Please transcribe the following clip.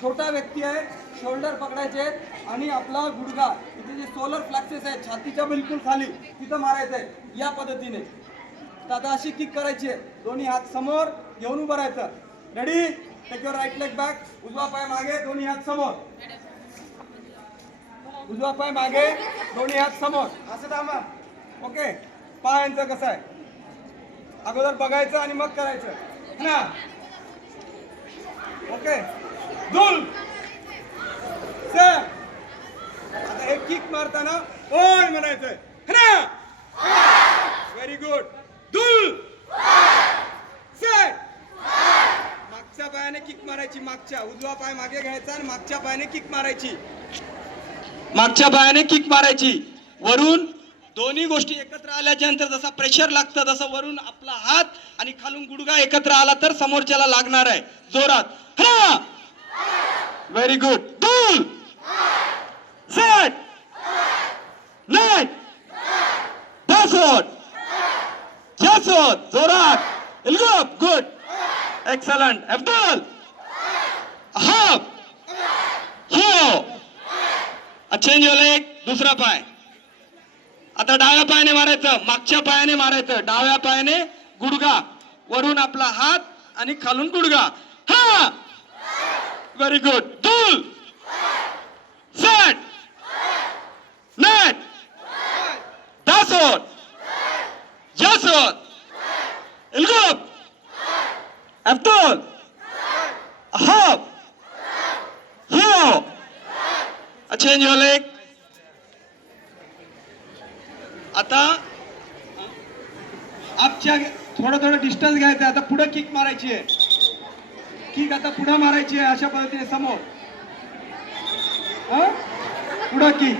छोटा व्यक्ती आहे, शोल्डर पकडायचे आणि आपला गुडघा इथे जे सोलर फ्लेक्सेस आहे छातीच्या बिलकुल खाली तिथं मारायचं आहे या पद्धतीने. तर आता अशी किक करायची आहे, दोन्ही हात समोर घेऊन उभं राहायचं. Ready? Take your right leg back. उजवा पाय मागे, दोन्ही हात समोर. उजवा पाय मागे, दोन्ही हात समोर. असं थांबा. ओके. पायांचं कसं आहे अगोदर बघायचं आणि मग करायचं ना. ओके. दुल सर. आता हे किक मारताना ओय म्हणायचंय ना. Very good. दुल सर. मागच्या पायाने किक मारायची, मागच्या उजवा पाय मागे घ्यायचा आणि मागच्या पायाने किक मारायची. मागच्या पायाने किक मारायची. वरून दोन्ही गोष्टी एकत्र आल्याच्या नंतर जसा प्रेशर लागतं तसं वरून आपला हात आणि खालून गुडघा एकत्र आला तर समोरच्याला लागणार आहे जोरात. हा. Very good. दुल सेट नाईट बसोट जसोट जोरात इल्गोप. गुड. एक्सलंट. अब्दुल हाफ हो. Change your leg. दुसरा पाय. आता डाव्या पायाने मारायचं, मागच्या पायाने मारायचं. डाव्या पायाने गुडघा, वरून आपला हात आणि खालून गुडघा. हा. Very good. दुल सेट नेट दासोट जसोट इल्गोप अब्दुल हाफ हो. Change your leg. आता आपच्या थोडं डिस्टन्स घ्यायचं. आता पुढे किक मारायची आहे. किक आता पुढे मारायची आहे अशा पद्धतीने समोर. पुढे किक.